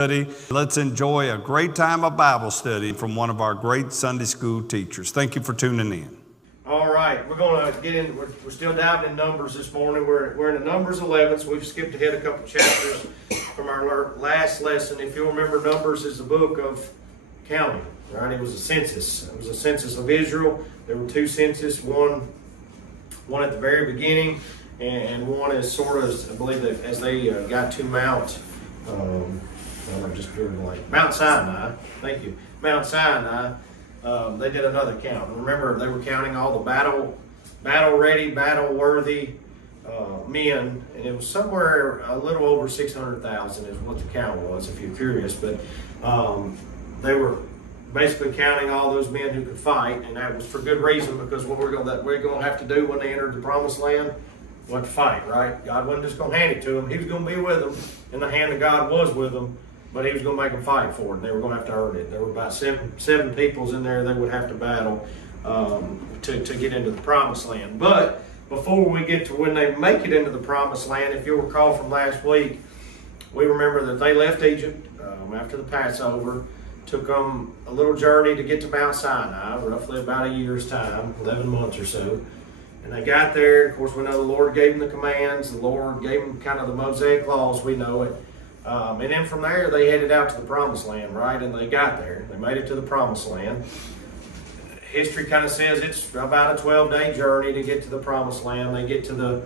Let's enjoy a great time of Bible study from one of our great Sunday school teachers. Thank you for tuning in. All right, we're going to get in. We're still diving in Numbers this morning. We're in Numbers 11, so we've skipped ahead a couple chapters from our last lesson. If you'll remember, Numbers is the book of counting, right? It was a census. It was a census of Israel. There were two censuses, one at the very beginning, and one is sort of, I believe, that as they got to Mount Sinai. Thank you, Mount Sinai. They did another count. Remember, they were counting all the battle-ready, battle-worthy men, and it was somewhere a little over 600,000 is what the count was, if you're curious. But they were basically counting all those men who could fight, and that was for good reason, because what we're going to have to do when they entered the Promised Land was to fight, right? God wasn't just going to hand it to them. He was going to be with them, and the hand of God was with them. But he was going to make them fight for it, and they were going to have to earn it. There were about seven peoples in there they would have to battle to get into the Promised Land. But before we get to when they make it into the Promised Land, if you'll recall from last week, we remember that they left Egypt after the Passover, took them a little journey to get to Mount Sinai, roughly about a year's time, 11 months or so. And they got there. Of course, we know the Lord gave them the commands. The Lord gave them kind of the Mosaic laws. We know it. And then from there, they headed out to the Promised Land, right? And they got there. They made it to the Promised Land. History kind of says it's about a 12-day journey to get to the Promised Land. They get to the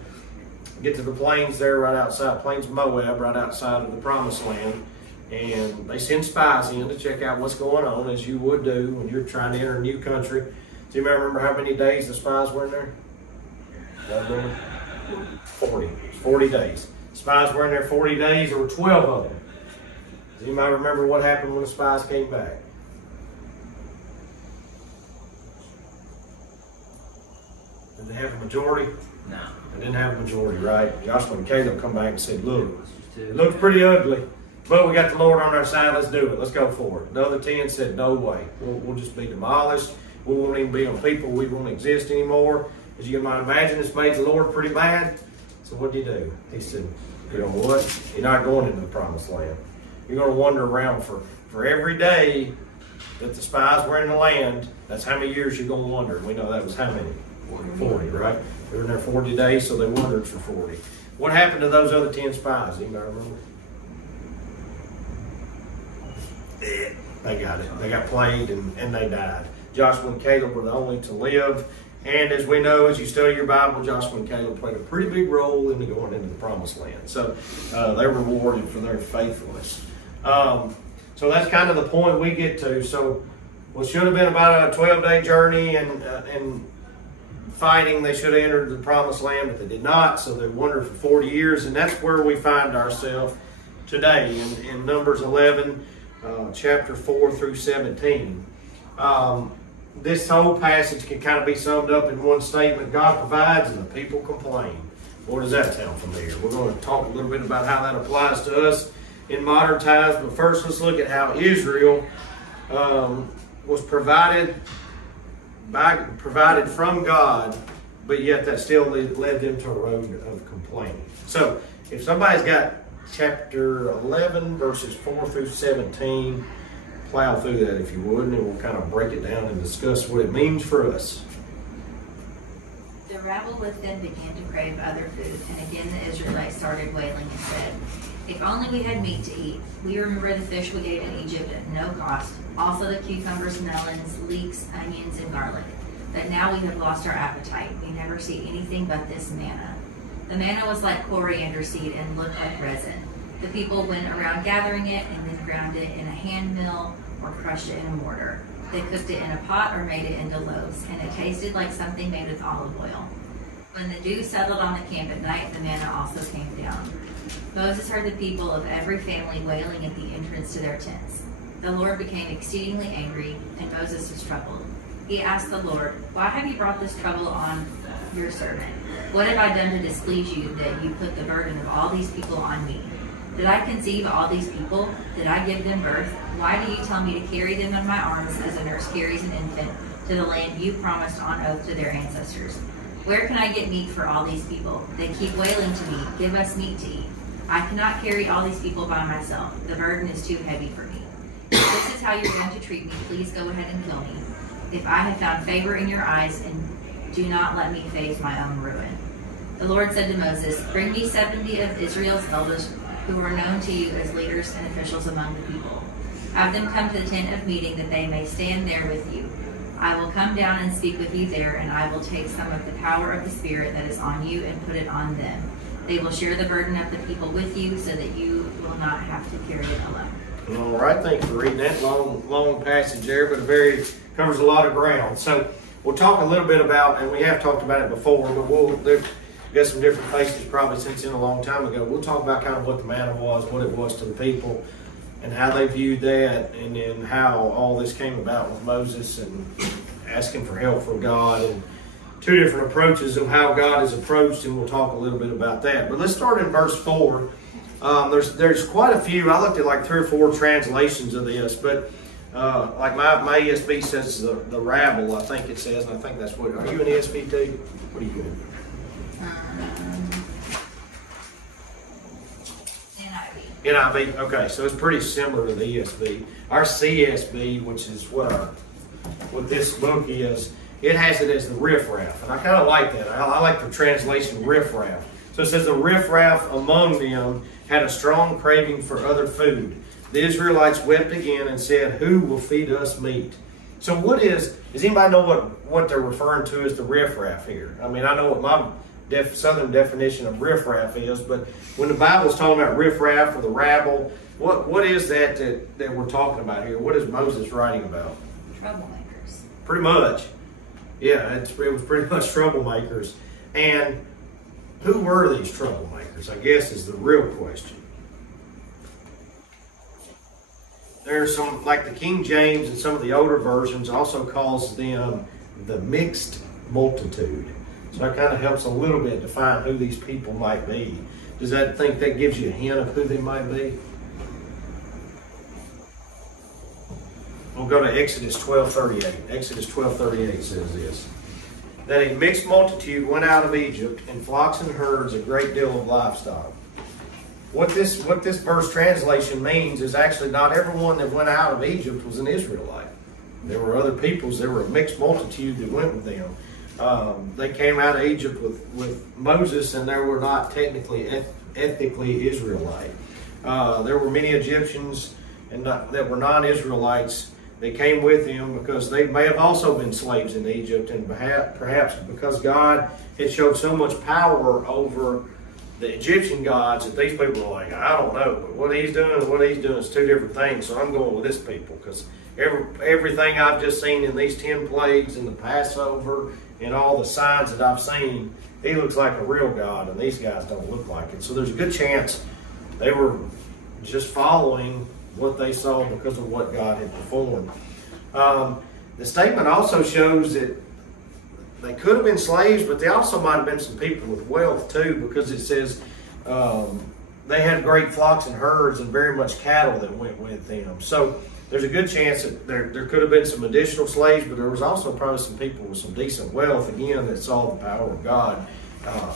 plains there right outside, plains of Moab, right outside of the Promised Land. And they send spies in to check out what's going on, as you would do when you're trying to enter a new country. Do you remember how many days the spies were in there? 40. 40 days. Spies were in there 40 days. There were 12 of them. Does anybody remember what happened when the spies came back? Did they have a majority? No. They didn't have a majority, right? Joshua and Caleb come back and said, look, it looks pretty ugly, but we got the Lord on our side. Let's do it. Let's go for it. The other 10 said, no way. We'll just be demolished. We won't even be on people. We won't exist anymore. As you might imagine, this made the Lord pretty mad. So what did he do? He said, you know what? You're not going into the Promised Land. You're going to wander around for every day that the spies were in the land. That's how many years you're going to wander. We know that was how many? 40, right? They were in there 40 days, so they wandered for 40. What happened to those other 10 spies? Anybody remember? They got it. They got played and they died. Joshua and Caleb were the only to live. And as we know, as you study your Bible, Joshua and Caleb played a pretty big role in going into the Promised Land. So they were rewarded for their faithfulness. So that's kind of the point we get to. So what should have been about a 12-day journey and fighting, they should have entered the Promised Land, but they did not. So they wandered for 40 years, and that's where we find ourselves today in Numbers 11, chapter 4 through 17. This whole passage can kind of be summed up in one statement: God provides and the people complain. What does that sound familiar? We're going to talk a little bit about how that applies to us in modern times, but first let's look at how Israel was provided from God, but yet that still led them to a road of complaining. So if somebody's got chapter 11, verses 4 through 17, plow through that if you would, and we'll kind of break it down and discuss what it means for us. The rabble within began to crave other food, and again the Israelites started wailing and said, if only we had meat to eat. We remember the fish we gave in Egypt at no cost, also the cucumbers, melons, leeks, onions, and garlic. But now we have lost our appetite. We never see anything but this manna. The manna was like coriander seed and looked like resin. The people went around gathering it and then ground it in a hand mill or crushed it in a mortar. They cooked it in a pot or made it into loaves, and it tasted like something made with olive oil. When the dew settled on the camp at night, the manna also came down. Moses heard the people of every family wailing at the entrance to their tents. The Lord became exceedingly angry, and Moses was troubled. He asked the Lord, why have you brought this trouble on your servant? What have I done to displease you that you put the burden of all these people on me? Did I conceive all these people? Did I give them birth? Why do you tell me to carry them in my arms as a nurse carries an infant to the land you promised on oath to their ancestors? Where can I get meat for all these people? They keep wailing to me, give us meat to eat. I cannot carry all these people by myself. The burden is too heavy for me. If this is how you're going to treat me, please go ahead and kill me. If I have found favor in your eyes, and do not let me face my own ruin. The Lord said to Moses, bring me 70 of Israel's elders who are known to you as leaders and officials among the people. Have them come to the tent of meeting that they may stand there with you. I will come down and speak with you there, and I will take some of the power of the Spirit that is on you and put it on them. They will share the burden of the people with you so that you will not have to carry it alone. All right, thanks for reading that long passage there, but it covers a lot of ground. So we'll talk a little bit about, and we have talked about it before, but we'll got some different faces probably since then a long time ago. We'll talk about kind of what the manna was, what it was to the people, and how they viewed that, and then how all this came about with Moses and asking for help from God, and two different approaches of how God is approached, and we'll talk a little bit about that. But let's start in verse 4. There's quite a few. I looked at like 3 or 4 translations of this, but like my ESV says the rabble, I think it says, and I think that's what. Are you an ESV too? What are you doing? NIV. Okay, so it's pretty similar to the ESV. Our CSB, which is what this book is, it has it as the riffraff, and I kind of like that. I like the translation riffraff. So it says the riffraff among them had a strong craving for other food. The Israelites wept again and said, "Who will feed us meat?" So does anybody know what they're referring to as the riffraff here? I mean, I know what my Southern definition of riffraff is, but when the Bible's talking about riffraff or the rabble, what is that we're talking about here? What is Moses writing about? Troublemakers. Pretty much. Yeah, it was pretty much troublemakers. And who were these troublemakers, I guess, is the real question. There's some, like the King James and some of the older versions also calls them the mixed multitude. So that kind of helps a little bit define who these people might be. Does that gives you a hint of who they might be? We'll go to Exodus 12:38. Exodus 12:38 says this: that a mixed multitude went out of Egypt in flocks and herds, a great deal of livestock. What this verse translation means is actually not everyone that went out of Egypt was an Israelite. There were other peoples. There were a mixed multitude that went with them. They came out of Egypt with Moses, and they were not technically ethnically Israelite. There were many Egyptians that were non-Israelites. They came with him because they may have also been slaves in Egypt, and perhaps because God had showed so much power over the Egyptian gods that these people were like, I don't know, but what he's doing and what he's doing is two different things, so I'm going with this people, because everything I've just seen in these 10 plagues and the Passover and all the signs that I've seen, he looks like a real God, and these guys don't look like it. So there's a good chance they were just following what they saw because of what God had performed. The statement also shows that they could have been slaves, but they also might have been some people with wealth too, because it says they had great flocks and herds and very much cattle that went with them. So there's a good chance that there could have been some additional slaves, but there was also probably some people with some decent wealth, again, that saw the power of God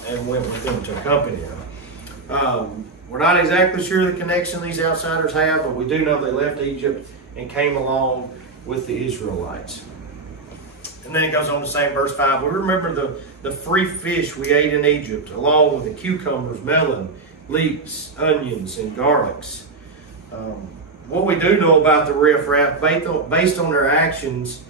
and went with them to accompany them. We're not exactly sure the connection these outsiders have, but we do know they left Egypt and came along with the Israelites. And then it goes on to say in verse 5, we remember the free fish we ate in Egypt, along with the cucumbers, melon, leeks, onions, and garlics. What we do know about the riffraff, based on their actions,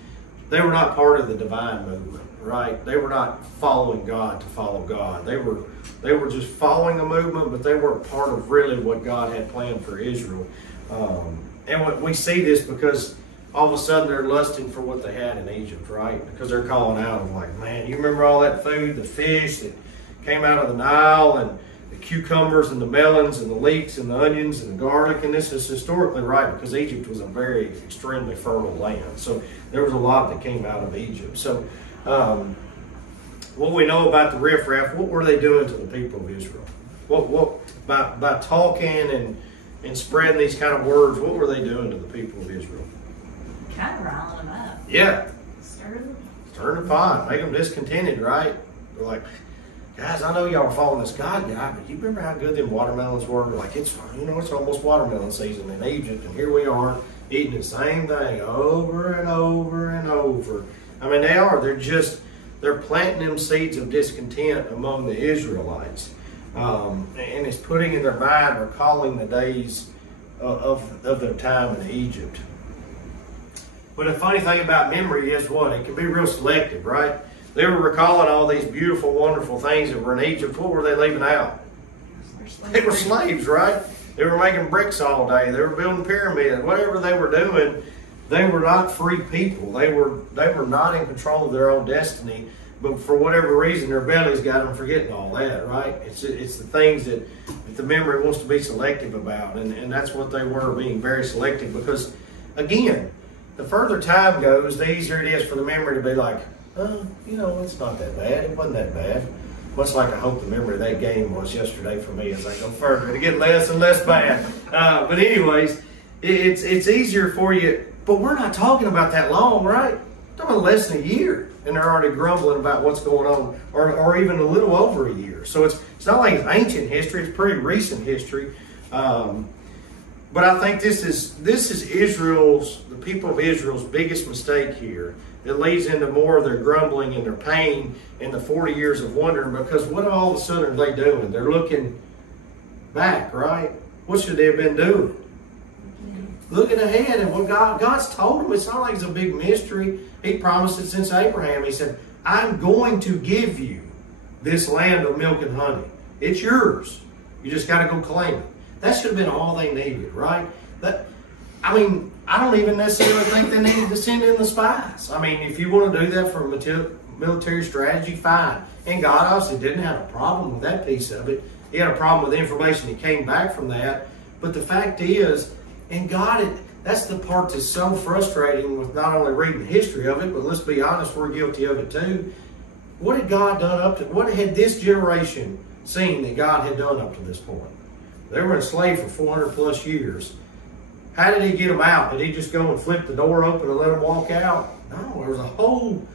they were not part of the divine movement, right? They were not following God to follow God. They were just following the movement, but they weren't part of really what God had planned for Israel. And we see this because all of a sudden they're lusting for what they had in Egypt, right? Because they're calling out and like, man, you remember all that food, the fish that came out of the Nile, and the cucumbers and the melons and the leeks and the onions and the garlic. And this is historically right because Egypt was a very extremely fertile land. So there was a lot that came out of Egypt. So what we know about the riffraff, what were they doing to the people of Israel? By talking and spreading these kind of words, what were they doing to the people of Israel? Kind of riling them up. Yeah. Stir them. Stir the pot, make them discontented, right? They're like, guys, I know y'all are following this God guy, but you remember how good them watermelons were? Like, it's almost watermelon season in Egypt, and here we are eating the same thing over and over and over. I mean, they're planting them seeds of discontent among the Israelites. And it's putting in their mind, recalling the days of their time in Egypt. But the funny thing about memory is what? It can be real selective, right? They were recalling all these beautiful, wonderful things that were in Egypt. What were they leaving out? They were slaves, right? They were making bricks all day. They were building pyramids. Whatever they were doing, they were not free people. They were not in control of their own destiny. But for whatever reason, their bellies got them forgetting all that, right? It's the things that the memory wants to be selective about. And that's what they were, being very selective. Because, again, the further time goes, the easier it is for the memory to be like, oh, it's not that bad. It wasn't that bad. Much like I hope the memory of that game was yesterday for me as I go further. It'll get less and less bad. But anyways, it's easier for you. But we're not talking about that long, right? We're talking about less than a year. And they're already grumbling about what's going on. Or even a little over a year. So it's not like it's ancient history. It's pretty recent history. But I think this is the people of Israel's biggest mistake here. It leads into more of their grumbling and their pain in the 40 years of wandering, because what all of a sudden are they doing? They're looking back, right? What should they have been doing? Looking ahead, and what God's told them. It's not like it's a big mystery. He promised it since Abraham. He said, I'm going to give you this land of milk and honey. It's yours. You just got to go claim it. That should have been all they needed, right? I don't even necessarily think they needed to send in the spies. I mean, if you want to do that for military strategy, fine. And God obviously didn't have a problem with that piece of it. He had a problem with the information that came back from that. But the fact is, and that's the part that's so frustrating with not only reading the history of it, but let's be honest, we're guilty of it too. What had God done what had this generation seen that God had done up to this point? They were enslaved for 400 plus years. How did he get them out? Did he just go and flip the door open and let them walk out? No, there was a whole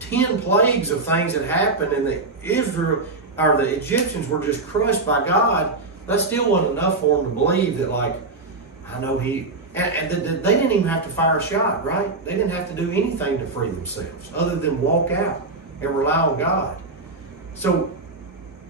10 plagues of things that happened, and the Egyptians were just crushed by God. That still wasn't enough for them to believe that, and they didn't even have to fire a shot, right? They didn't have to do anything to free themselves other than walk out and rely on God. So,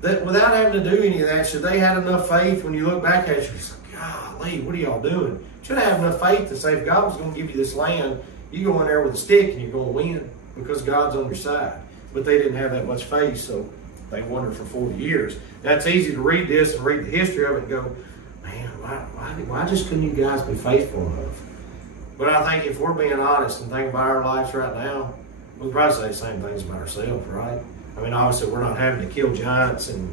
that without having to do any of that, should they had enough faith when you look back at it, you're just like, golly, what are y'all doing? Should have enough faith to say, if God was going to give you this land, you go in there with a stick and you're going to win because God's on your side. But they didn't have that much faith, so they wandered for 40 years. Now, it's easy to read this and read the history of it and go, man, why just couldn't you guys be faithful enough? But I think if we're being honest and think about our lives right now, we'll probably say the same things about ourselves, right? I mean, obviously, we're not having to kill giants and,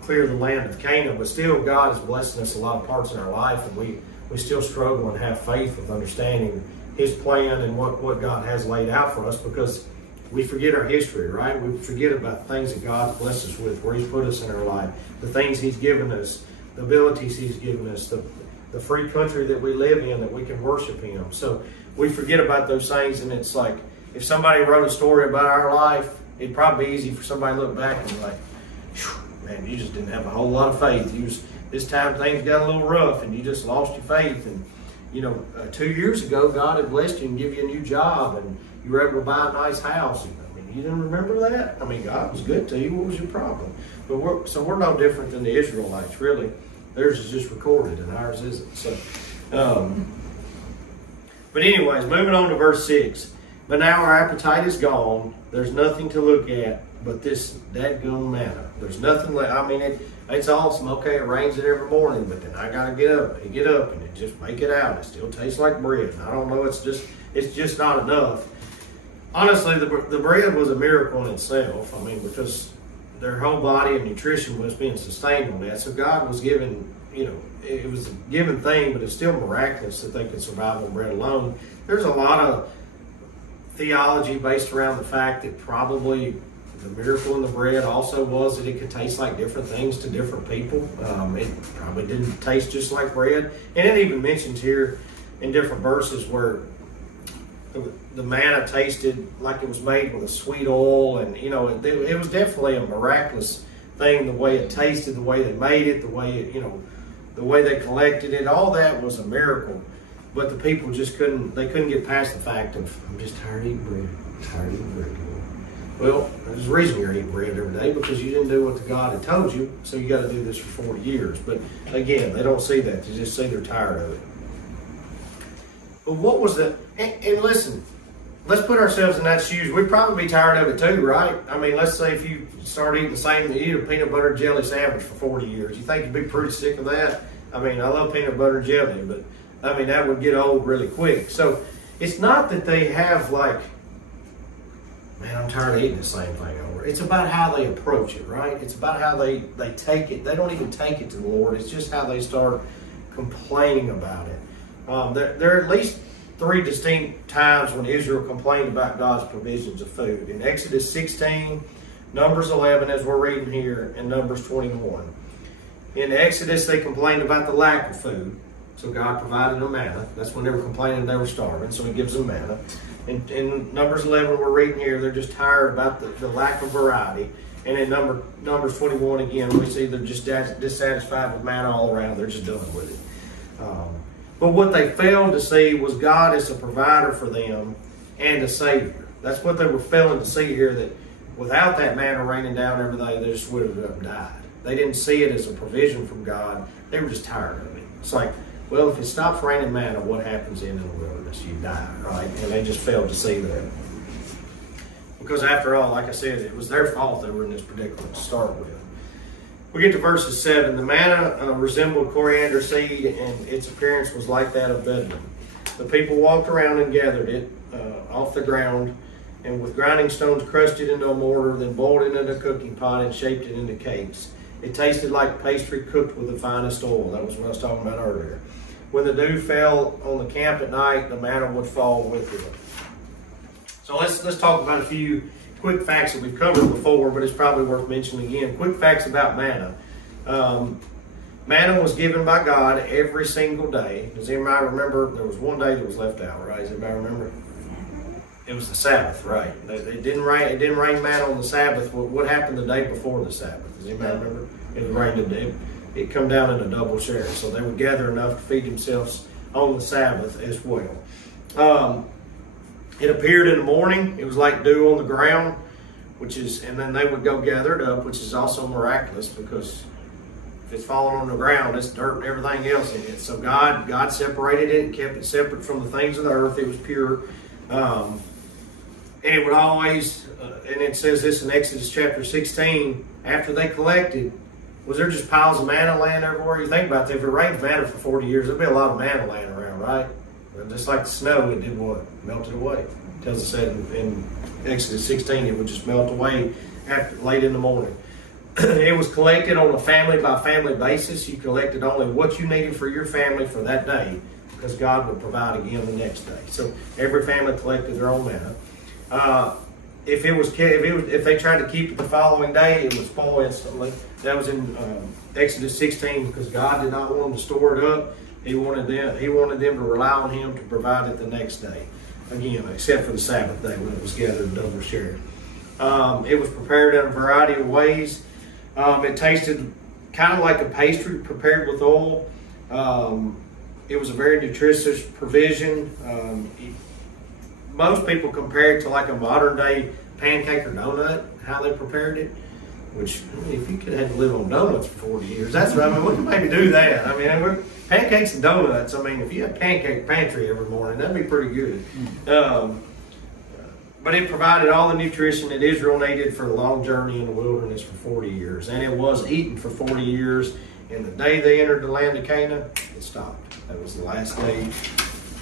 clear the land of Canaan, but still, God is blessing us a lot of parts in our life, and we still struggle and have faith with understanding His plan and what God has laid out for us, because we forget our history, right? We forget about things that God's blessed us with, where He's put us in our life, the things He's given us, the abilities He's given us, the free country that we live in, that we can worship Him. So we forget about those things, and it's like, if somebody wrote a story about our life, it'd probably be easy for somebody to look back and be like, man, you just didn't have a whole lot of faith. This time things got a little rough and you just lost your faith. And, 2 years ago, God had blessed you and give you a new job and you were able to buy a nice house. You didn't remember that? God was good to you. What was your problem? But we're no different than the Israelites, really. Theirs is just recorded and ours isn't. So, but anyways, moving on to verse 6. But now our appetite is gone. There's nothing to look at but this dadgum manna. There's nothing it's awesome. Okay, it rains it every morning, but then I gotta get up and it just make it out. It still tastes like bread. I don't know, it's just not enough. Honestly, the bread was a miracle in itself. Because their whole body of nutrition was being sustained on that. So God was giving, it was a given thing, but it's still miraculous that they could survive on bread alone. There's a lot of theology based around the fact that probably the miracle in the bread also was that it could taste like different things to different people. It probably didn't taste just like bread. And it even mentions here in different verses where the manna tasted like it was made with a sweet oil, and it was definitely a miraculous thing. The way it tasted, the way they made it, the way the way they collected it, all that was a miracle. But the people just couldn't get past the fact of, I'm just tired of eating bread. I'm tired of eating bread. Well, there's a reason you're eating bread every day, because you didn't do what the God had told you, so you got to do this for 40 years. But again, they don't see that. They just say they're tired of it. But what was and listen, let's put ourselves in that shoes. We'd probably be tired of it too, right? I mean, let's say if you start eating eat a peanut butter and jelly sandwich for 40 years, you think you'd be pretty sick of that? I mean, I love peanut butter and jelly, but I mean, that would get old really quick. So it's not that they have like, man, I'm tired of eating the same thing over. It's about how they approach it, right? It's about how they take it. They don't even take it to the Lord. It's just how they start complaining about it. There are at least 3 distinct times when Israel complained about God's provisions of food. In Exodus 16, Numbers 11, as we're reading here, and Numbers 21. In Exodus, they complained about the lack of food. So God provided them manna. That's when they were complaining they were starving, so He gives them manna. In Numbers 11, we're reading here, they're just tired about the lack of variety. And in Numbers 21, again, we see they're just dissatisfied with manna all around. They're just done with it. But what they failed to see was God as a provider for them and a Savior. That's what they were failing to see here, that without that manna raining down every day, they just would have died. They didn't see it as a provision from God. They were just tired of it. It's like, well, if it stops raining manna, what happens in the wilderness? You die, right? And they just failed to see that. Because after all, like I said, it was their fault they were in this predicament to start with. We get to verses 7. The manna resembled coriander seed, and its appearance was like that of bedlam. The people walked around and gathered it off the ground, and with grinding stones crushed it into a mortar, then boiled it in a cooking pot and shaped it into cakes. It tasted like pastry cooked with the finest oil. That was what I was talking about earlier. When the dew fell on the camp at night, the manna would fall with it. So let's talk about a few quick facts that we've covered before, but it's probably worth mentioning again. Quick facts about manna. Manna was given by God every single day. Does anybody remember? There was one day that was left out, right? Does anybody remember? It was the Sabbath, right? It didn't rain manna on the Sabbath. What happened the day before the Sabbath? Does anybody remember? It rained. It come down in a double share, so they would gather enough to feed themselves on the Sabbath as well. It appeared in the morning. It was like dew on the ground, and then they would go gather it up, which is also miraculous, because if it's falling on the ground, it's dirt and everything else in it. So God separated it and kept it separate from the things of the earth. It was pure. And it would always, and it says this in Exodus chapter 16, after they collected, was there just piles of manna laying everywhere? You think about that, if it rained manna for 40 years, there'd be a lot of manna laying around, right? But just like the snow, it did what? Melted away. It tells us that in Exodus 16, it would just melt away late in the morning. It was collected on a family by family basis. You collected only what you needed for your family for that day, because God would provide again the next day. So every family collected their own manna. If they tried to keep it the following day, it would spoil instantly. That was in Exodus 16, because God did not want them to store it up. He wanted them to rely on Him to provide it the next day. Again, except for the Sabbath day when it was gathered double shared. It was prepared in a variety of ways. It tasted kind of like a pastry prepared with oil. It was a very nutritious provision. Most people compare it to like a modern day pancake or donut, how they prepared it. Which, if you could have had to live on donuts for 40 years, that's right. I mean, we could maybe do that. I mean, pancakes and donuts. I mean, if you had pancake pantry every morning, that'd be pretty good. But it provided all the nutrition that Israel needed for the long journey in the wilderness for 40 years. And it was eaten for 40 years. And the day they entered the land of Canaan, it stopped. That was the last day.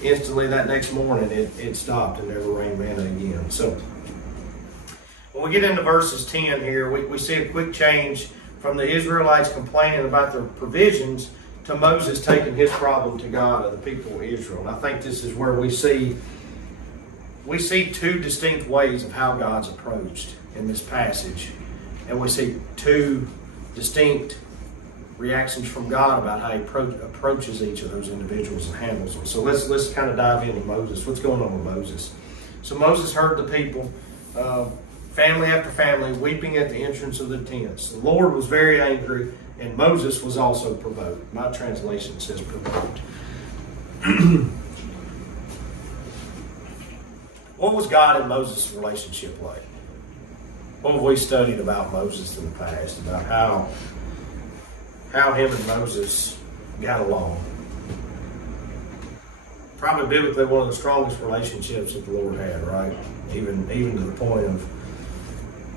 Instantly, that next morning, it stopped and never rained manna again. So, when we get into verses 10 here, we see a quick change from the Israelites complaining about their provisions to Moses taking his problem to God of the people of Israel. And I think this is where we see two distinct ways of how God's approached in this passage. And we see two distinct reactions from God about how He approaches each of those individuals and handles them. So let's kind of dive into Moses. What's going on with Moses? So Moses heard the people, family after family, weeping at the entrance of the tents. The Lord was very angry, and Moses was also provoked. My translation says provoked. What was God and Moses' relationship like? What have we studied about Moses in the past? About how him and Moses got along? Probably biblically one of the strongest relationships that the Lord had, right? Even to the point of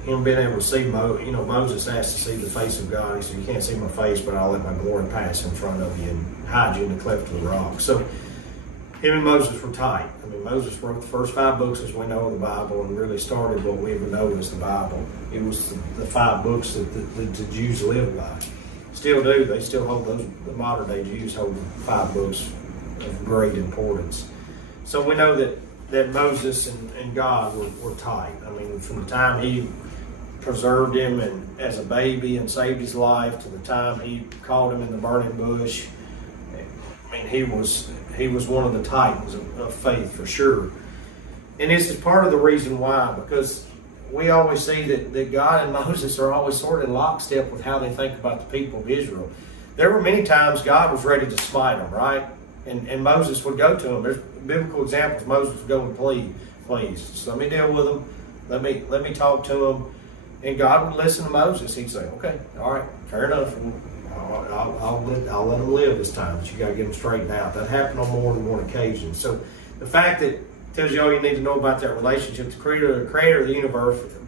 him being able to see, Moses asked to see the face of God. He said, "You can't see my face, but I'll let my glory pass in front of you and hide you in the cleft of the rock." So him and Moses were tight. I mean, Moses wrote the first 5 books as we know of the Bible and really started what we would know as the Bible. It was the 5 books that the Jews lived by. Still do. They still hold those. The modern day Jews hold 5 books of great importance. So we know that Moses and God were tight. I mean, from the time he preserved him and as a baby and saved his life to the time he called him in the burning bush, I mean, he was one of the titans of faith for sure. And this is part of the reason why, because we always see that God and Moses are always sort of in lockstep with how they think about the people of Israel. There were many times God was ready to smite them, right? And Moses would go to him. There's biblical examples. Moses would go and plead, "Please, just let me deal with them. Let me talk to them." And God would listen to Moses. He'd say, "Okay, all right, fair enough. I'll let them live this time, but you got to get them straightened out." That happened on more than one occasion. So the fact that tells you all you need to know about that relationship. The creator of the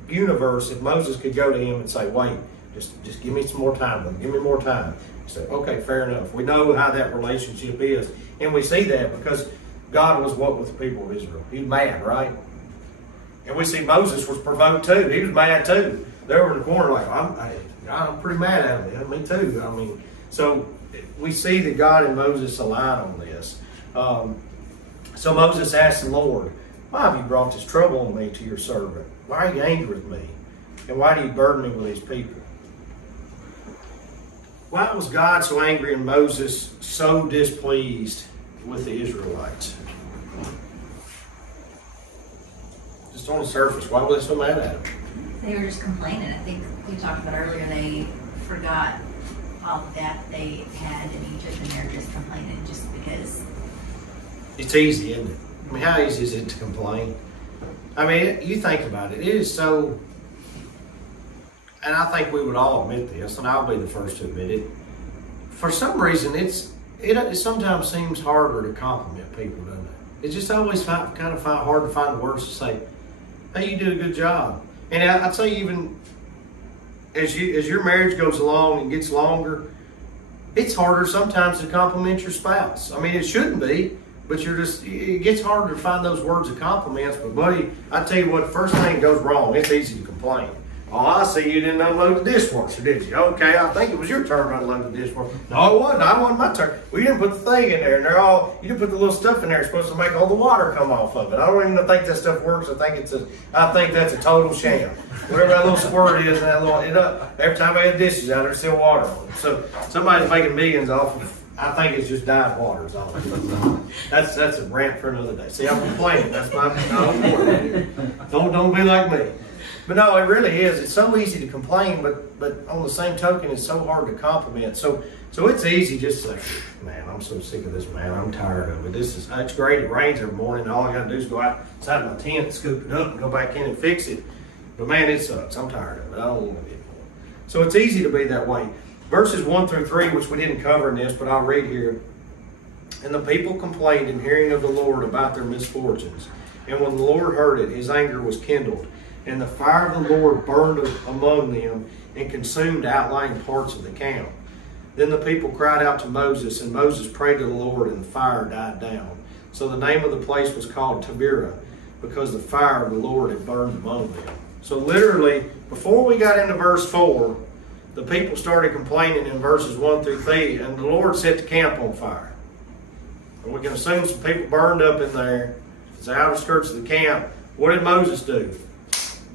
universe, if Moses could go to him and say, "Wait, just give me some more time, give me more time." He said, "Okay, fair enough." We know how that relationship is. And we see that because God was what with the people of Israel? He was mad, right? And we see Moses was provoked too. He was mad too. They were in the corner like, I'm pretty mad at him. Me too. I mean, so we see that God and Moses align on this. So Moses asked the Lord, "Why have you brought this trouble on me to your servant? Why are you angry with me? And why do you burden me with these people?" Why was God so angry and Moses so displeased with the Israelites? Just on the surface, why were they so mad at him? They were just complaining. I think we talked about earlier, they forgot all that they had in Egypt and they're just complaining just because. It's easy, isn't it? I mean, how easy is it to complain? I mean, you think about it. It is so, and I think we would all admit this, and I'll be the first to admit it. For some reason, it sometimes seems harder to compliment people, doesn't it? It just always hard to find the words to say, "Hey, you did a good job." And I'd say even as your marriage goes along and gets longer, it's harder sometimes to compliment your spouse. I mean, it shouldn't be, but it gets harder to find those words of compliments. But buddy, I tell you what, the first thing goes wrong, it's easy to complain. "Oh, I see you didn't unload the dishwasher, did you? Okay, I think it was your turn to unload the dishwasher." "No, it wasn't. I wasn't my turn. Well, you didn't put the thing in there, and you didn't put the little stuff in there. It's supposed to make all the water come off of it. I don't even think that stuff works. I think that's a total sham. Whatever that little squirt is, and that little every time I had dishes out, there's still water on it. So somebody's making millions off of it. I think it's just dyed water is all. That's a rant for another day. See, I'm complaining. That's my don't be like me. But no, it really is. It's so easy to complain, but on the same token, it's so hard to compliment. So it's easy just to say, "Man, I'm so sick of this, man. I'm tired of it. It's great. It rains every morning. All I got to do is go outside my tent, scoop it up, and go back in and fix it. But man, it sucks. I'm tired of it. I don't want to be anymore." So it's easy to be that way. Verses 1 through 3, which we didn't cover in this, but I'll read here. "And the people complained in hearing of the Lord about their misfortunes. And when the Lord heard it, his anger was kindled. And the fire of the Lord burned among them and consumed outlying parts of the camp. Then the people cried out to Moses, and Moses prayed to the Lord, and the fire died down. So the name of the place was called Taberah, because the fire of the Lord had burned among them." So literally, before we got into verse 4, the people started complaining in verses 1 through 3, and the Lord set the camp on fire. And we can assume some people burned up in there. It's the outer skirts of the camp. What did Moses do?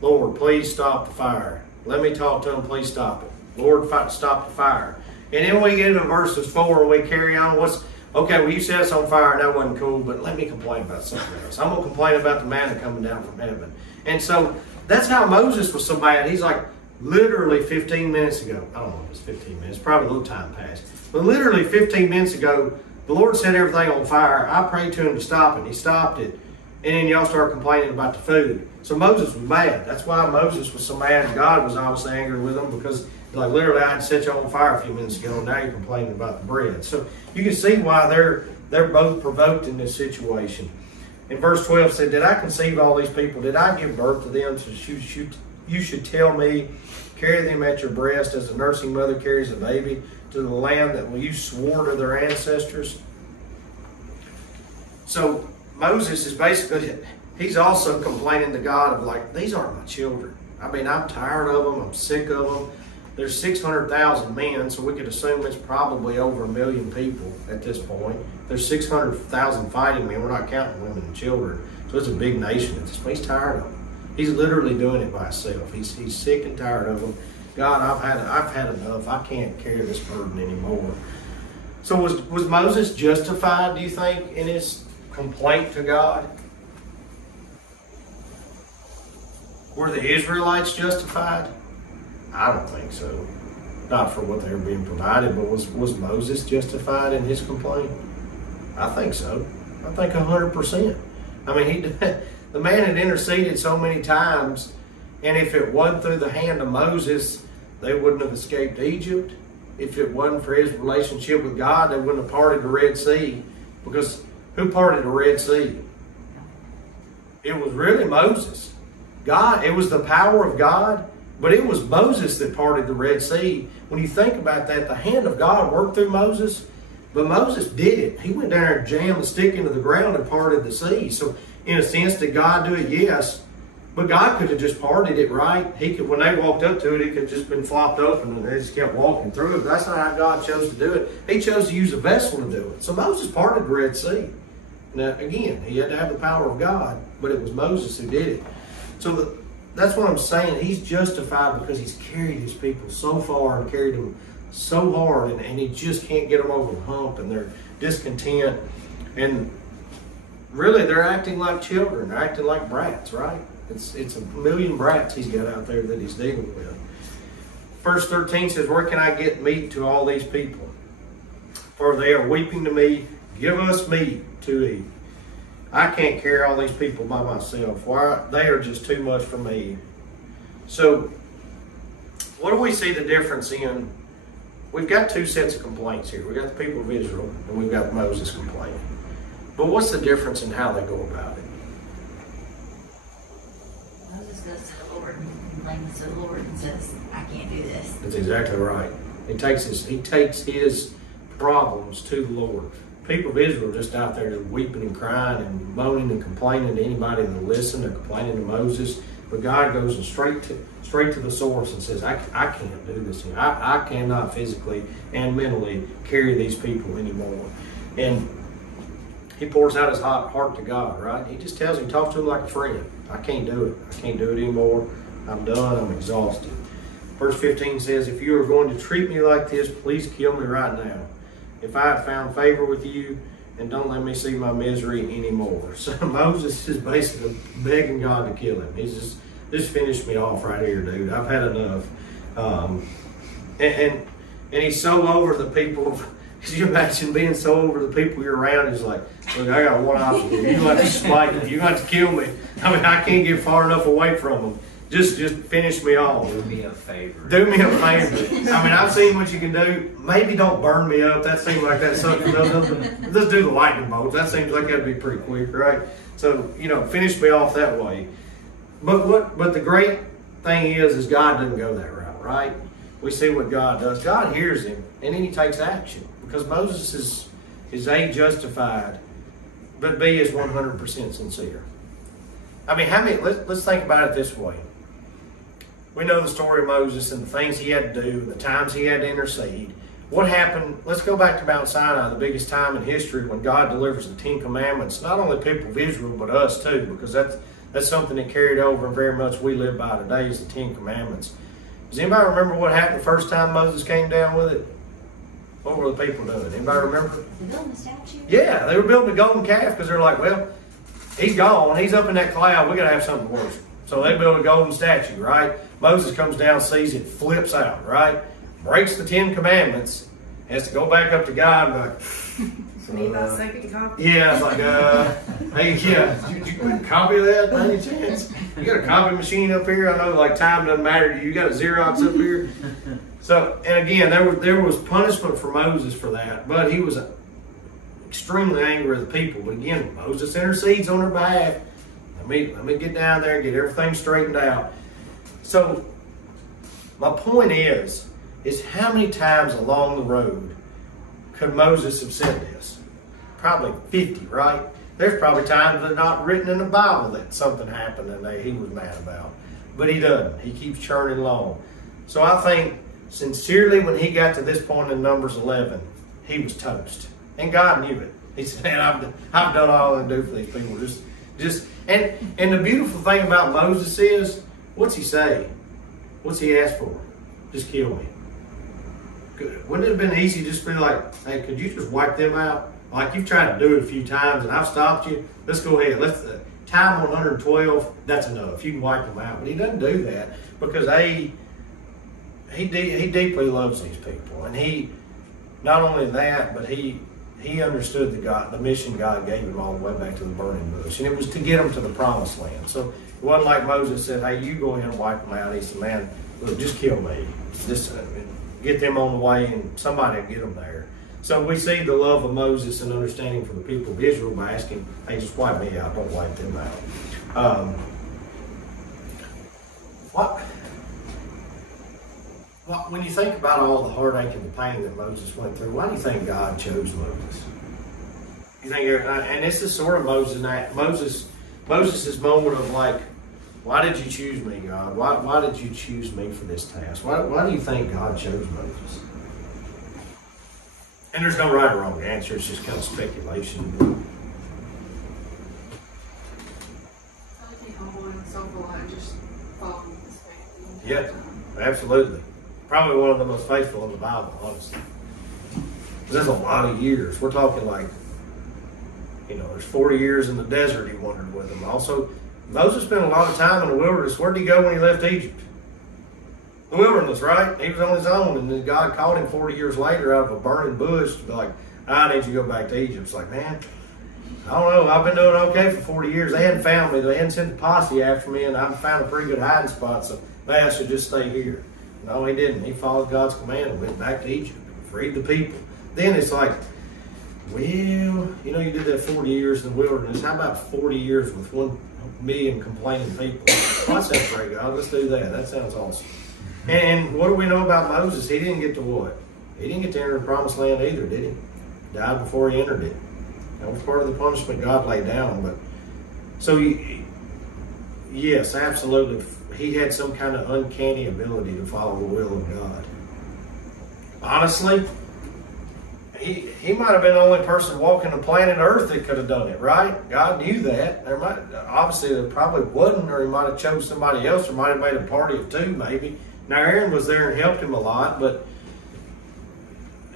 "Lord, please stop the fire. Let me talk to them, please stop it. Lord, stop the fire." And then we get into verses 4 and we carry on. Okay, well, you set us on fire and that wasn't cool, but let me complain about something else. I'm going to complain about the manna coming down from heaven. And so that's how Moses was so mad. He's like, literally 15 minutes ago, I don't know if it's 15 minutes, probably a little time passed, but literally 15 minutes ago, the Lord set everything on fire. I prayed to him to stop it. He stopped it. And then y'all start complaining about the food. So Moses was mad. That's why Moses was so mad, and God was obviously angry with him, because like literally I had set you on fire a few minutes ago, and now you're complaining about the bread. So you can see why they're both provoked in this situation. In verse 12 said, did I conceive all these people? Did I give birth to them? So you should tell me, carry them at your breast as a nursing mother carries a baby to the land that you swore to their ancestors. So Moses is basically, he's also complaining to God of like, these aren't my children. I mean, I'm tired of them. I'm sick of them. There's 600,000 men, so we could assume it's probably over 1 million people at this point. There's 600,000 fighting men. We're not counting women and children. So it's a big nation at this point. He's tired of them. He's literally doing it by himself. He's sick and tired of them. God, I've had enough. I can't carry this burden anymore. So was Moses justified, do you think, in his complaint to God? Were the Israelites justified? I don't think so. Not for what they were being provided, but was Moses justified in his complaint? I think so. I think 100%. I mean, the man had interceded so many times, and if it wasn't through the hand of Moses, they wouldn't have escaped Egypt. If it wasn't for his relationship with God, they wouldn't have parted the Red Sea. Because who parted the Red Sea? It was really Moses. God, it was the power of God. But it was Moses that parted the Red Sea. When you think about that, the hand of God worked through Moses, but Moses did it. He went down there and jammed the stick into the ground and parted the sea. So in a sense, did God do it? Yes. But God could have just parted it, right? He could, when they walked up to it, it could have just been flopped open and they just kept walking through it. But that's not how God chose to do it. He chose to use a vessel to do it. So Moses parted the Red Sea. Now, again, he had to have the power of God, but it was Moses who did it. So that's what I'm saying. He's justified because he's carried his people so far and carried them so hard, and he just can't get them over the hump, and they're discontent. And really, they're acting like children. They're acting like brats, right? It's 1 million brats he's got out there that he's dealing with. Verse 13 says, where can I get meat to all these people? For they are weeping to me, give us meat to eat. I can't carry all these people by myself. Why? They are just too much for me. So, what do we see the difference in? We've got two sets of complaints here. We've got the people of Israel, and we've got Moses' complaint. But what's the difference in how they go about it? Moses goes to the Lord and complains to the Lord and says, I can't do this. That's exactly right. He takes his problems to the Lord. People of Israel are just out there weeping and crying and moaning and complaining to anybody that will listen. They're complaining to Moses. But God goes straight to the source and says, I can't do this. I cannot physically and mentally carry these people anymore. And he pours out his heart to God, right? He just tells him, talks to him like a friend. I can't do it. I can't do it anymore. I'm done. I'm exhausted. Verse 15 says, if you are going to treat me like this, please kill me right now. If I have found favor with you, and don't let me see my misery anymore. So Moses is basically begging God to kill him. He's just finish me off right here, dude. I've had enough. And he's so over the people. Could you imagine being so over the people you're around? He's like, look, I got one option. You're going to have to smite me. You're going to have to kill me. I mean, I can't get far enough away from them. Just finish me off. Do me a favor. Do me a favor. I mean, I've seen what you can do. Maybe don't burn me up. That seems like that's something. Let's do the lightning bolts. That seems like that'd be pretty quick, right? So, finish me off that way. But the great thing is God doesn't go that route, right? We see what God does. God hears him, and then he takes action. Because Moses is A, justified, but B, is 100% sincere. I mean, let's think about it this way. We know the story of Moses and the things he had to do, the times he had to intercede. What happened? Let's go back to Mount Sinai, the biggest time in history when God delivers the 10 Commandments. Not only people of Israel, but us too, because that's something that carried over and very much we live by today is the 10 Commandments. Does anybody remember what happened the first time Moses came down with it? What were the people doing? Anybody remember? The building a statue? Yeah, they were building a golden calf because they're like, well, he's gone. He's up in that cloud. We got to have something to worship. So they build a golden statue, right? Moses comes down, sees it, flips out, right? Breaks the 10 Commandments, has to go back up to God and be like, Need that second copy. yeah, it's like, hey, yeah, did you put a copy of that by any chance? You got a copy machine up here? I know, like, time doesn't matter to you. You got a Xerox up here? So, and again, there was punishment for Moses for that, but he was extremely angry with the people. But again, Moses intercedes on their behalf. Let me get down there and get everything straightened out. So, my point is how many times along the road could Moses have said this? Probably 50, right? There's probably times that are not written in the Bible that something happened and he was mad about. But he doesn't. He keeps churning along. So I think sincerely when he got to this point in Numbers 11, he was toast. And God knew it. He said, man, I've done all I can do for these people. And the beautiful thing about Moses is, what's he say? What's he ask for? Just kill me. Wouldn't it have been easy just to be like, hey, could you just wipe them out? Like you've tried to do it a few times and I've stopped you. Let's go ahead. Let's time 112. That's enough. You can wipe them out. But he doesn't do that because he deeply loves these people, and he not only that, but he understood the mission God gave him all the way back to the burning bush, and it was to get him to the promised land. So it wasn't like Moses said, "Hey, you go ahead and wipe them out." He said, "Man, look, just kill me. Just get them on the way, and somebody will get them there." So we see the love of Moses and understanding for the people of Israel by asking, "Hey, just wipe me out. Don't wipe them out." When you think about all the heartache and the pain that Moses went through, why do you think God chose Moses? You think, and this is sort of Moses' moment of like, why did you choose me, God? Why did you choose me for this task? Why do you think God chose Moses? And there's no right or wrong answer. It's just kind of speculation. I think humble and simple and just following his family. Yeah, absolutely. Probably one of the most faithful in the Bible, honestly. There's a lot of years. We're talking like, there's 40 years in the desert he wandered with them. Also, Moses spent a lot of time in the wilderness. Where did he go when he left Egypt? The wilderness, right? He was on his own, and then God called him 40 years later out of a burning bush to be like, I need you to go back to Egypt. It's like, man, I don't know. I've been doing okay for 40 years. They hadn't found me. They hadn't sent the posse after me, and I've found a pretty good hiding spot, so maybe I should just stay here. No, he didn't. He followed God's command and went back to Egypt, freed the people. Then it's like, well, you did that 40 years in the wilderness. How about 40 years with 1 million complaining people? Well, that sounds great, God. Let's do that. That sounds awesome. And what do we know about Moses? He didn't get to what? He didn't get to enter the promised land either, did he? He died before he entered it. That was part of the punishment God laid down. But so, yes, absolutely. He had some kind of uncanny ability to follow the will of God. Honestly, he might have been the only person walking the planet Earth that could have done it, right? God knew that. Obviously there probably wasn't, or he might have chose somebody else, or might have made a party of 2 maybe. Now Aaron was there and helped him a lot, but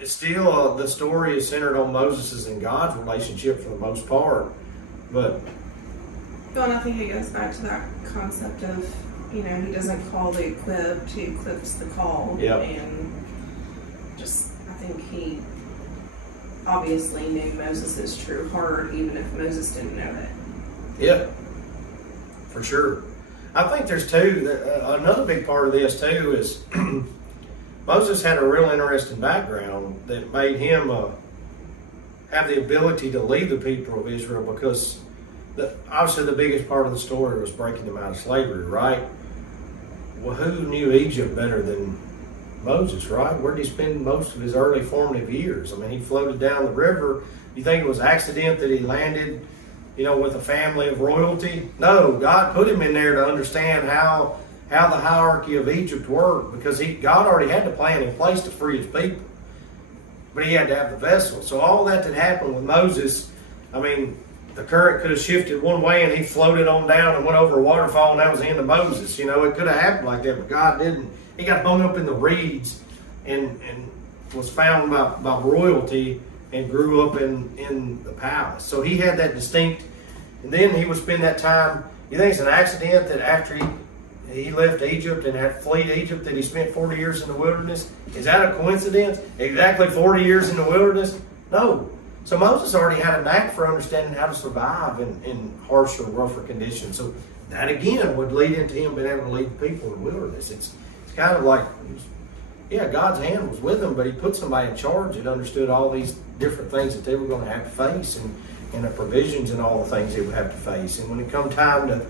it's still the story is centered on Moses' and God's relationship for the most part. But Well, and I think it goes back to that concept of, he doesn't call the equipped, he equips the called. Yep. And just, I think he obviously knew Moses' true heart, even if Moses didn't know it. yeah, for sure. I think there's another big part of this too is Moses had a real interesting background that made him have the ability to lead the people of Israel because obviously the biggest part of the story was breaking them out of slavery, right? Well, who knew Egypt better than Moses, right? Where did he spend most of his early formative years? I mean, he floated down the river. You think it was accident that he landed, with a family of royalty? No, God put him in there to understand how the hierarchy of Egypt worked because God already had the plan in place to free his people. But he had to have the vessel. So all that happened with Moses, I mean, the current could have shifted one way and he floated on down and went over a waterfall and that was the end of Moses. It could have happened like that, but God didn't. He got hung up in the reeds and was found by royalty and grew up in the palace. So he had that distinct, and then he would spend that time. You think it's an accident that after he left Egypt and had fled Egypt that he spent 40 years in the wilderness? Is that a coincidence? Exactly 40 years in the wilderness? No. So Moses already had a knack for understanding how to survive in harsher, rougher conditions. So that again would lead into him being able to lead the people in the wilderness. It's kind of like, God's hand was with him, but he put somebody in charge that understood all these different things that they were going to have to face, and the provisions and all the things they would have to face. And when it come time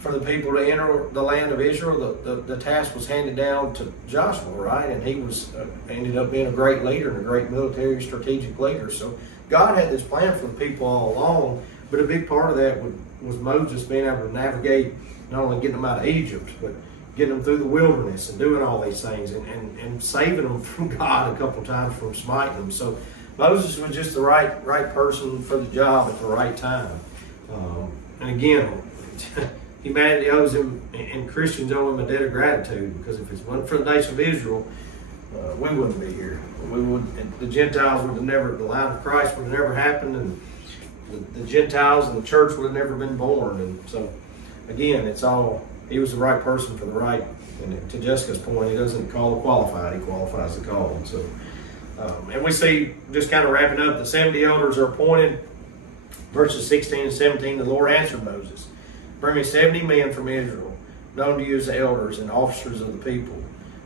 for the people to enter the land of Israel, the task was handed down to Joshua, right? And he was ended up being a great leader and a great military strategic leader. So God had this plan for the people all along, but a big part of that was Moses being able to navigate, not only getting them out of Egypt, but getting them through the wilderness and doing all these things and saving them from God a couple times from smiting them. So Moses was just the right person for the job at the right time. And again, humanity owes him, and Christians owe him a debt of gratitude, because if it wasn't for the nation of Israel, we wouldn't be here. The Gentiles would have never, the line of Christ would have never happened, and the Gentiles and the church would have never been born. And so, again, he was the right person for the right. And to Jessica's point, he doesn't call the qualified; he qualifies the called. So, and we see, just kind of wrapping up, the 70 elders are appointed. Verses 16 and 17, the Lord answered Moses, "Bring me 70 men from Israel, known to you as the elders and officers of the people.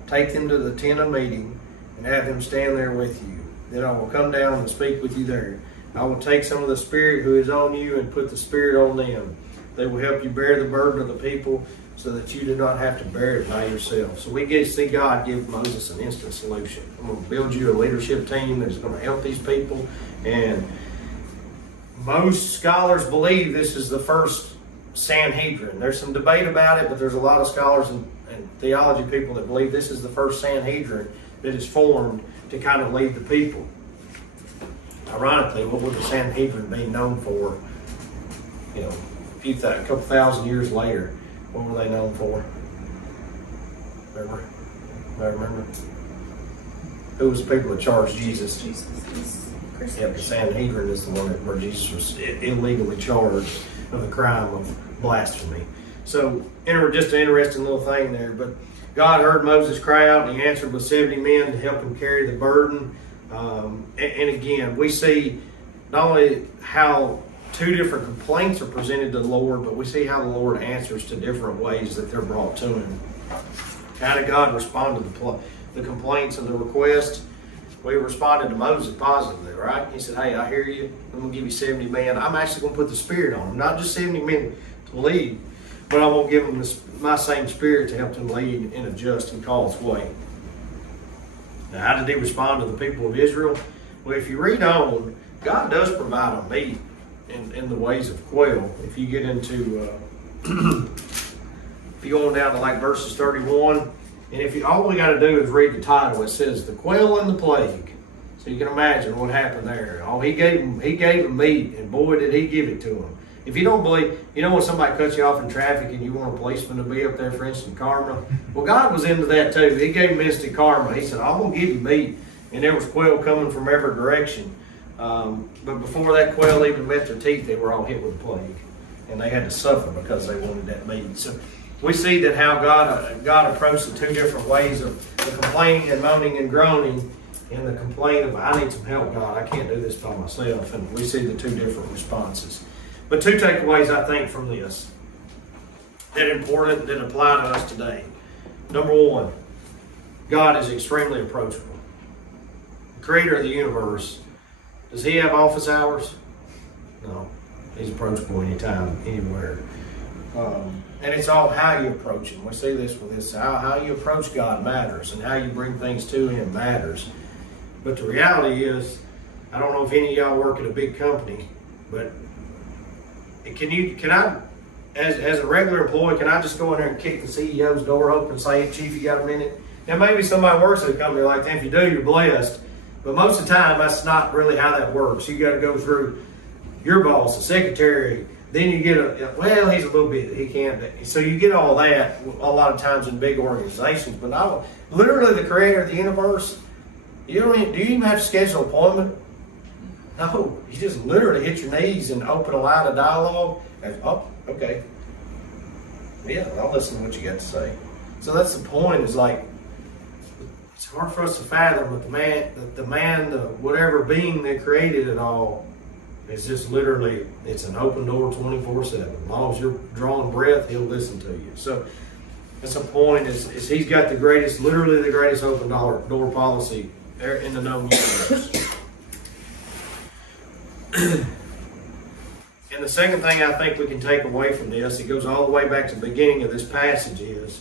Take them to the tent of meeting and have them stand there with you. Then I will come down and speak with you there. I will take some of the Spirit who is on you and put the Spirit on them. They will help you bear the burden of the people so that you do not have to bear it by yourself." So we get to see God give Moses an instant solution. I'm going to build you a leadership team that's going to help these people. And most scholars believe this is the first Sanhedrin. There's some debate about it, but there's a lot of scholars and theology people that believe this is the first Sanhedrin that is formed to kind of lead the people. Ironically, what would the Sanhedrin be known for? A couple thousand years later, what were they known for? Remember? Who was the people that charged Jesus? Yeah, the Sanhedrin is the one where Jesus was illegally charged of the crime of blasphemy. So, just an interesting little thing there. But God heard Moses cry out, and he answered with 70 men to help him carry the burden. And again, we see not only how two different complaints are presented to the Lord, but we see how the Lord answers to different ways that they're brought to him. How did God respond to the complaints and the requests? We responded to Moses positively, right? He said, "Hey, I hear you. I'm going to give you 70 men. I'm actually going to put the Spirit on them. Not just 70 men to lead, but I'm going to give them my same Spirit to help them lead in a just and callous way." Now, how did he respond to the people of Israel? Well, if you read on, God does provide a meat in the ways of quail. If you get into, if you go on down to like verses 31, and all we got to do is read the title. It says, "The Quail and the Plague." So you can imagine what happened there. He gave them meat, and boy, did he give it to them. If you don't believe, when somebody cuts you off in traffic and you want a policeman to be up there for instant karma? Well, God was into that too. He gave him instant karma. He said, "I'm going to give you meat." And there was quail coming from every direction. But before that quail even met their teeth, they were all hit with a plague. And they had to suffer because they wanted that meat. So we see that how God approached the two different ways of the complaining and moaning and groaning, and the complaint of, "I need some help, God. I can't do this by myself." And we see the two different responses. But two takeaways, I think, from this that are important, that apply to us today. Number one, God is extremely approachable. The creator of the universe, does he have office hours? No. He's approachable anytime, anywhere. And it's all how you approach him. We see this with this. How you approach God matters, and how you bring things to him matters. But the reality is, I don't know if any of y'all work at a big company, but can I, as a regular employee, can I just go in there and kick the CEO's door open and say, "Hey, Chief, you got a minute?" Now, maybe somebody works at a company like that. If you do, you're blessed. But most of the time, that's not really how that works. You got to go through your boss, the secretary. Then you get he's a little bit, he can't. So you get all that a lot of times in big organizations. But literally the creator of the universe, Do you even have to schedule an appointment? No, you just literally hit your knees and open a line of dialogue. And, oh, okay. Yeah, I'll listen to what you got to say. So that's the point. Is like it's hard for us to fathom that the man, the whatever being that created it all, is just literally it's an open door 24/7. As long as you're drawing breath, he'll listen to you. So that's the point. Is he's got the greatest, literally the greatest open door policy in the known universe. And the second thing I think we can take away from this, it goes all the way back to the beginning of this passage, is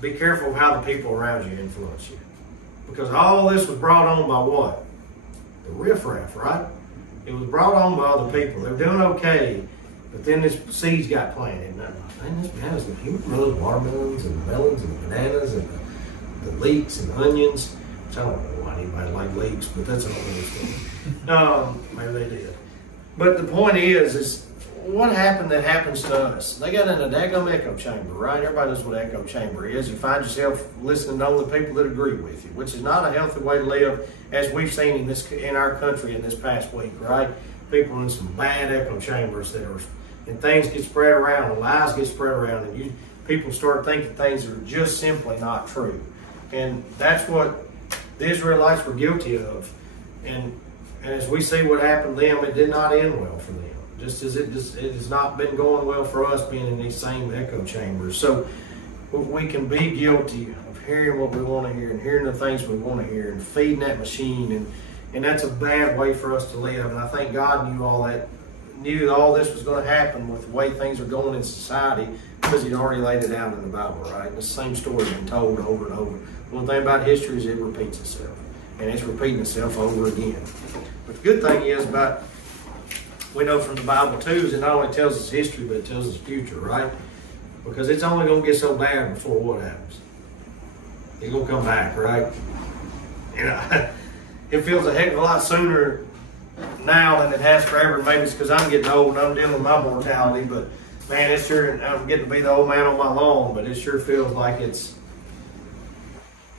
be careful of how the people around you influence you. Because all this was brought on by what? The riffraff, right? It was brought on by other people. They were doing okay, but then this seeds got planted. And man, this man is he grows watermelons and melons and bananas and the leeks and onions. Which I don't know why anybody liked leeks, but that's another story. Maybe they did. But the point is what happened that happens to us? They got in a daggum echo chamber, right? Everybody knows what echo chamber is. You find yourself listening to only people that agree with you, which is not a healthy way to live, as we've seen in our country in this past week, right? People in some bad echo chambers and things get spread around, and lies get spread around, and people start thinking things that are just simply not true. And that's what the Israelites were guilty of. And as we see what happened to them, it did not end well for them. Just as it has not been going well for us being in these same echo chambers. So we can be guilty of hearing what we want to hear and hearing the things we want to hear and feeding that machine. And that's a bad way for us to live. And I think God knew all this was going to happen with the way things are going in society, because he'd already laid it out in the Bible, right? And the same story has been told over and over. One thing about history is it repeats itself. And it's repeating itself over again. But the good thing is we know from the Bible too, is it not only tells us history, but it tells us future, right? Because it's only going to get so bad before what happens? It's going to come back, right? You know, it feels a heck of a lot sooner now than it has forever. Maybe it's because I'm getting old and I'm dealing with my mortality, but man, it's sure, I'm getting to be the old man on my lawn, but it sure feels like it's,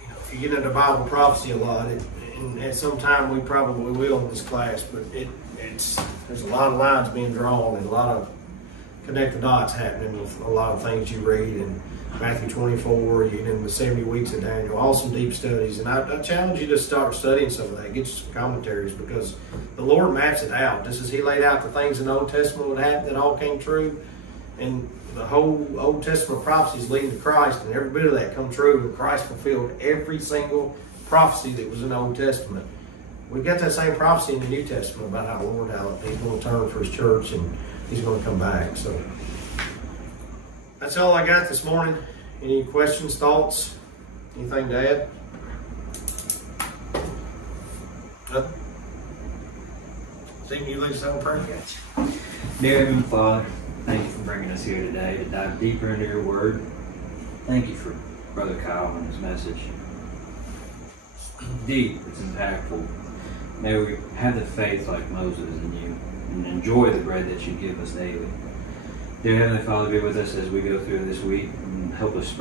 if you get into Bible prophecy a lot, and at some time we probably will in this class, but there's a lot of lines being drawn and a lot of connect the dots happening with a lot of things you read in Matthew 24, in the 70 weeks of Daniel, all some deep studies. And I challenge you to start studying some of that, get you some commentaries, because the Lord maps it out. Just as he laid out the things in the Old Testament would happen that all came true, and the whole Old Testament prophecies leading to Christ, and every bit of that come true, and Christ fulfilled every single prophecy that was in the Old Testament. We've got that same prophecy in the New Testament about how the Lord, how he's going to turn for his church and he's going to come back. So that's all I got this morning. Any questions, thoughts, anything to add? Nothing? Stephen, you lead us out in prayer? Dear Heavenly Father, thank you for bringing us here today to dive deeper into your word. Thank you for Brother Kyle and his message. Deep, it's impactful. May we have the faith like Moses in you and enjoy the bread that you give us daily. Dear Heavenly Father, be with us as we go through this week and help us